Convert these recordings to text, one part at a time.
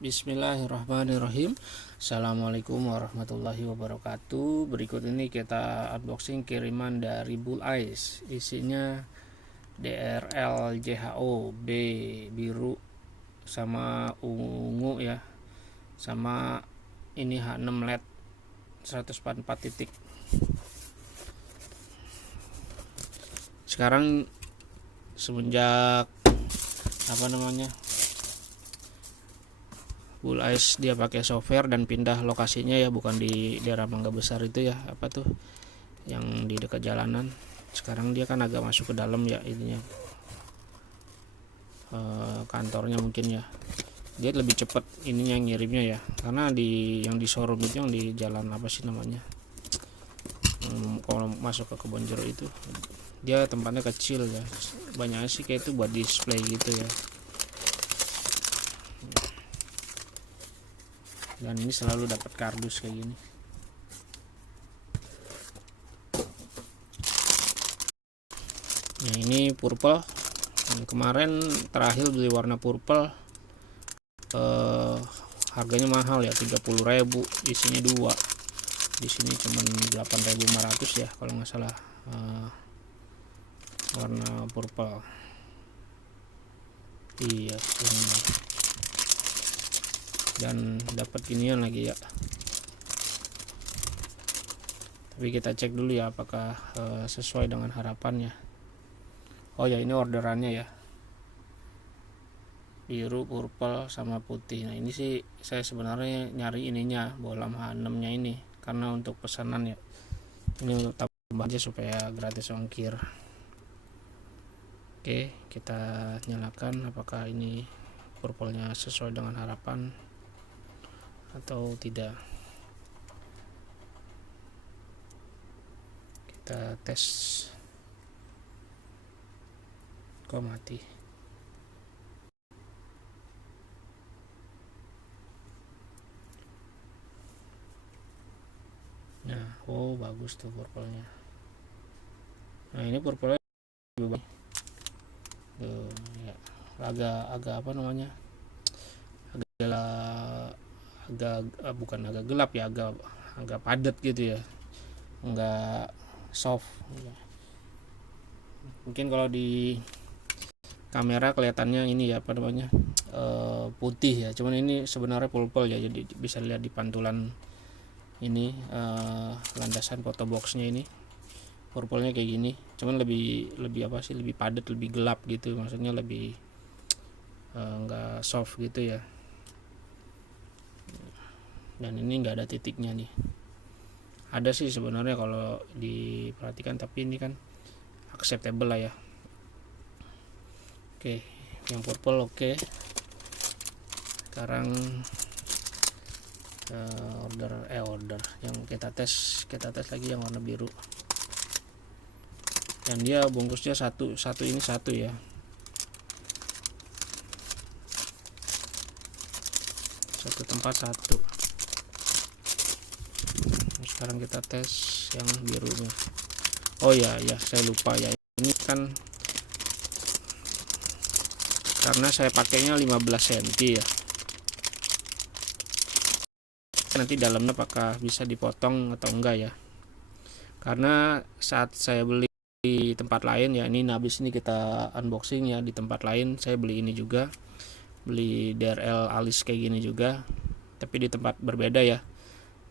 Bismillahirrahmanirrahim. Assalamualaikum warahmatullahi wabarakatuh. Berikut ini kita unboxing kiriman dari Bull Ice. Isinya DRL JHO B biru sama ungu ya. Sama ini H6 LED 144 titik. Sekarang semenjak Bull Ice dia pakai software dan pindah lokasinya ya, bukan di daerah Mangga Besar itu ya, yang di dekat jalanan. Sekarang dia kan agak masuk ke dalam ya, ininya kantornya mungkin ya. Dia lebih cepat ininya ngirimnya ya, karena yang di showroom itu yang di jalan kalau masuk ke Kebon Jeruk itu dia tempatnya kecil ya, banyaknya sih kayak itu buat display gitu ya. Dan ini selalu dapat kardus kayak gini. Nah, ini purple. Dan kemarin terakhir beli warna purple, harganya mahal ya, 30.000. Isinya 2. Di sini cuma 8.500 ya kalau nggak salah, warna purple. Iya, ini. Dan dapat ginian lagi ya, tapi kita cek dulu ya apakah sesuai dengan harapannya. Oh ya, ini orderannya ya, biru, purple sama putih. Nah, ini sih saya sebenarnya nyari ininya, bolam H6 nya ini, karena untuk pesanan ya, ini untuk tambah aja supaya gratis ongkir. Oke, kita nyalakan apakah ini purple-nya sesuai dengan harapan atau tidak. Kita tes. Kok mati? Nah, oh bagus tuh purple-nya. Nah, ini purple-nya lebih baik. Ya, agak bukan agak gelap ya, agak padat gitu ya, enggak soft. Mungkin kalau di kamera kelihatannya ini ya putih ya, cuman ini sebenarnya purple ya, jadi bisa lihat di pantulan ini, landasan photoboxnya ini purple-nya kayak gini, cuman lebih lebih padat, lebih gelap gitu, maksudnya lebih enggak soft gitu ya. Dan ini enggak ada titiknya nih. Ada sih sebenarnya kalau diperhatikan, tapi ini kan acceptable lah ya. Oke, yang purple oke. Sekarang order yang kita tes lagi yang warna biru. Dan dia bungkusnya satu ya. Satu tempat satu. Sekarang kita tes yang birunya. Oh ya, saya lupa ya. Ini kan karena saya pakainya 15 cm ya. Nanti dalamnya apakah bisa dipotong atau enggak ya. Karena saat saya beli di tempat lain ya, ini habis ini kita unboxing ya, di tempat lain saya beli ini juga. Beli DRL alis kayak gini juga, tapi di tempat berbeda ya.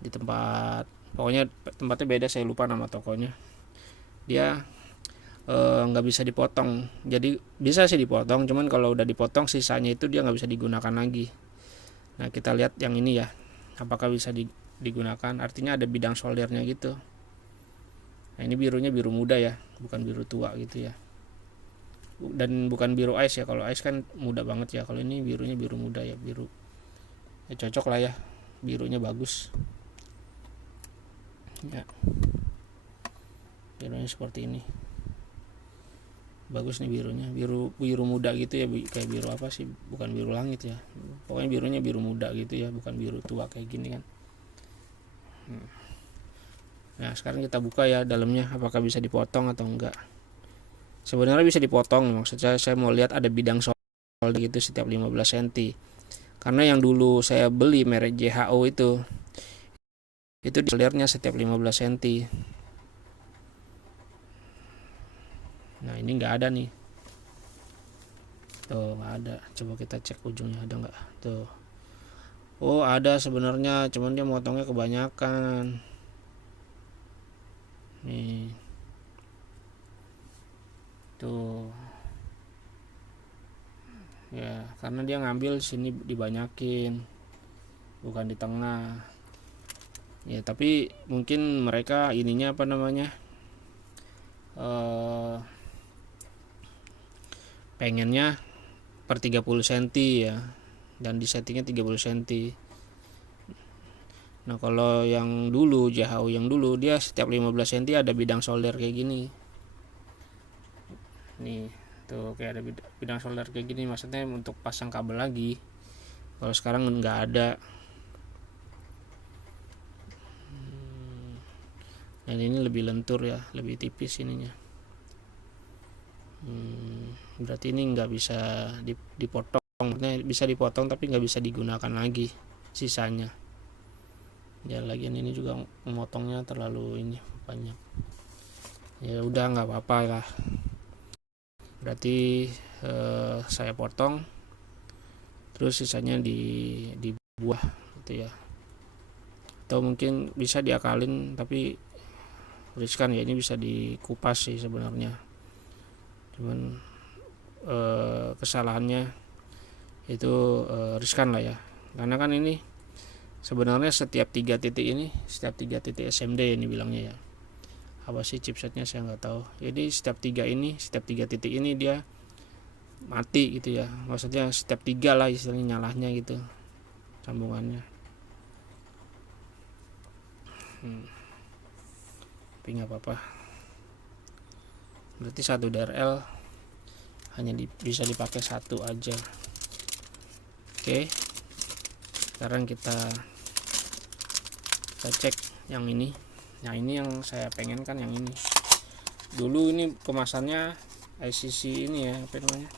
Di tempat, pokoknya tempatnya beda, saya lupa nama tokonya. Dia nggak bisa dipotong. Jadi bisa sih dipotong, cuman kalau udah dipotong sisanya itu dia nggak bisa digunakan lagi. Nah, kita lihat yang ini ya, apakah bisa digunakan. Artinya ada bidang soldernya gitu. Nah, ini birunya biru muda ya, bukan biru tua gitu ya. Dan bukan biru ice ya, kalau ice kan muda banget ya. Kalau ini birunya biru muda ya, biru ya, cocok lah ya, birunya bagus ya. Birunya seperti ini, bagus nih birunya, biru muda gitu ya, kayak biru apa sih, bukan biru langit ya, pokoknya birunya biru muda gitu ya, bukan biru tua kayak gini kan. Nah, sekarang kita buka ya dalamnya, apakah bisa dipotong atau enggak. Sebenarnya bisa dipotong, maksud saya mau lihat ada bidang solder gitu setiap 15 cm. Karena yang dulu saya beli merek JHO itu soldernya setiap 15 cm. Nah ini nggak ada nih, tuh nggak ada. Coba kita cek ujungnya ada nggak tuh. Oh ada sebenarnya, cuman dia motongnya kebanyakan nih tuh ya, karena dia ngambil sini dibanyakin, bukan di tengah ya. Tapi mungkin mereka ininya apa namanya, pengennya per 30 cm ya, dan di settingnya 30 cm. Nah kalau yang dulu JHO yang dulu, dia setiap 15 cm ada bidang solder kayak gini nih tuh, kayak ada bidang solder kayak gini, maksudnya untuk pasang kabel lagi. Kalau sekarang nggak ada. Dan ini lebih lentur ya, lebih tipis ininya. Berarti ini nggak bisa dipotong. Bisa dipotong tapi nggak bisa digunakan lagi sisanya ya. Lagian ini juga memotongnya terlalu ini banyak ya. Udah nggak apa-apa lah, berarti saya potong, terus sisanya dibuah gitu ya. Atau mungkin bisa diakalin, tapi riskan ya. Ini bisa dikupas sih sebenarnya, cuman kesalahannya itu riskan lah ya. Karena kan ini sebenarnya setiap 3 titik ini, setiap 3 titik SMD ini bilangnya ya, apa sih chipsetnya saya nggak tahu. Jadi setiap 3 titik ini dia mati gitu ya, maksudnya setiap 3 lah istilahnya nyalahnya gitu sambungannya. Tapi nggak apa-apa, berarti satu DRL hanya bisa dipakai satu aja. Oke, sekarang kita cek yang ini. Nah ini yang saya pengen kan yang ini. Dulu ini kemasannya ICC ini ya, apa namanya,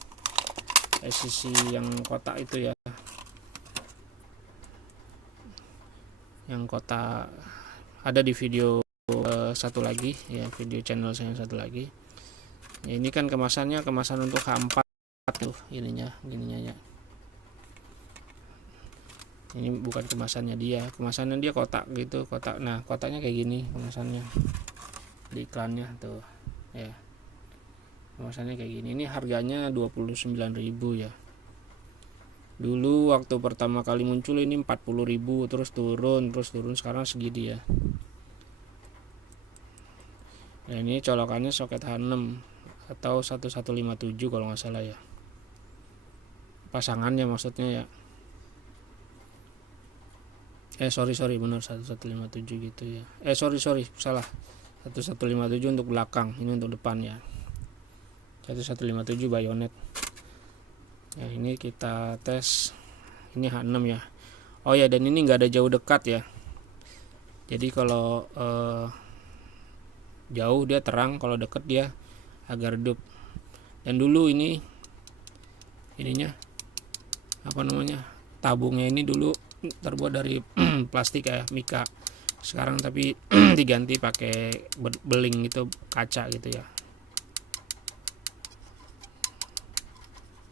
ICC yang kotak itu ya, yang kotak. Ada di video satu lagi ya, video channel saya satu lagi ya. Ini kan kemasannya kemasan untuk H4 tuh, ininya ya. Ini bukan kemasannya dia, kemasannya dia kotak gitu, kotak. Nah kotaknya kayak gini kemasannya di iklannya tuh ya, kemasannya kayak gini. Ini harganya 29.000 ya. Dulu waktu pertama kali muncul ini 40.000, terus turun, sekarang segini ya. Nah ini colokannya soket H6 atau 1157 kalau nggak salah ya, pasangannya maksudnya ya. Sorry benar 1157 gitu ya. Sorry salah, 1157 untuk belakang, ini untuk depan ya, 1157 bayonet ya. Ini kita tes, ini H6 ya. Oh ya, dan ini nggak ada jauh dekat ya, jadi kalau jauh dia terang, kalau deket dia agak redup. Dan dulu ininya apa namanya, tabungnya ini dulu terbuat dari plastik ya, mika. Sekarang tapi diganti pakai beling gitu, kaca gitu ya.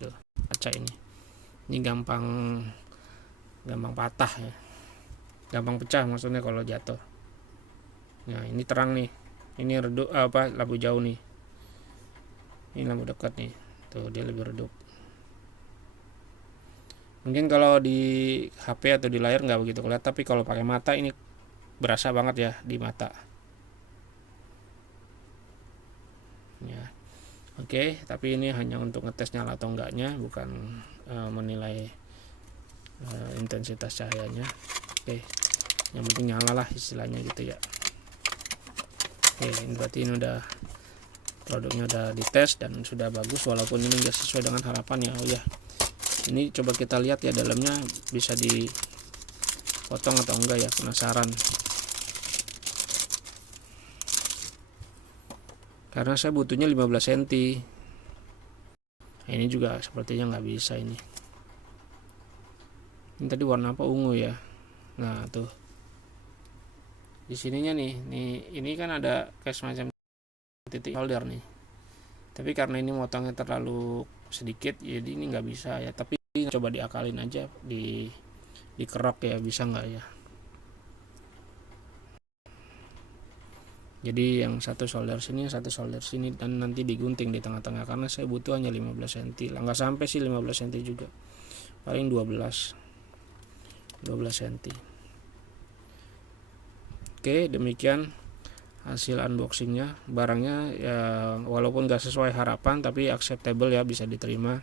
Tuh, kaca ini gampang patah ya, gampang pecah maksudnya kalau jatuh. Nah ini terang nih, ini redup lampu jauh nih, ini lampu dekat nih, tuh dia lebih redup. Mungkin kalau di HP atau di layar nggak begitu kelihatan, tapi kalau pakai mata ini berasa banget ya di mata ya. Oke, tapi ini hanya untuk ngetes nyala atau enggaknya, bukan menilai intensitas cahayanya. Oke, yang penting nyala lah istilahnya gitu ya. Oke, ini berarti ini udah produknya udah dites dan sudah bagus, walaupun ini nggak sesuai dengan harapan ya. Oh ya, ini coba kita lihat ya dalamnya bisa dipotong atau enggak ya, penasaran. Karena saya butuhnya 15 cm. Nah, ini juga sepertinya nggak bisa ini. Ini tadi warna apa, ungu ya. Nah tuh di sininya nih ini kan ada kayak semacam titik solder nih, tapi karena ini motongnya terlalu sedikit jadi ini nggak bisa ya, tapi coba diakalin aja, dikerok ya, bisa nggak ya. Jadi yang satu solder sini, satu solder sini, dan nanti digunting di tengah-tengah, karena saya butuh hanya 15 cm lah, nggak sampai sih 15 cm juga, paling 12 cm. Oke, demikian hasil unboxingnya. Barangnya ya walaupun gak sesuai harapan tapi acceptable ya, bisa diterima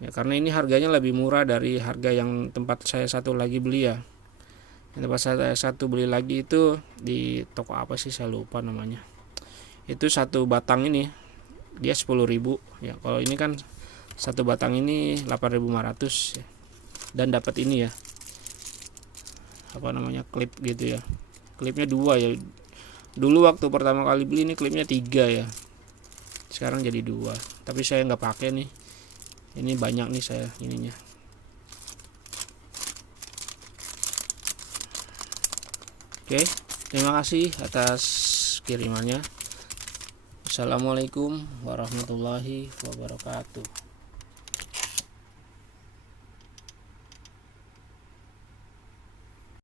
ya, karena ini harganya lebih murah dari harga yang tempat saya satu lagi beli ya. Yang tempat saya satu beli lagi itu di toko apa sih, saya lupa namanya. Itu satu batang ini dia 10.000 ya. Kalau ini kan satu batang ini 8.500 ya. Dan dapat ini ya, apa namanya, klip gitu ya. Klipnya 2 ya. Dulu waktu pertama kali beli ini klipnya 3 ya. Sekarang jadi 2. Tapi saya nggak pakai nih. Ini banyak nih saya ininya. Oke, terima kasih atas kirimannya. Assalamualaikum warahmatullahi wabarakatuh.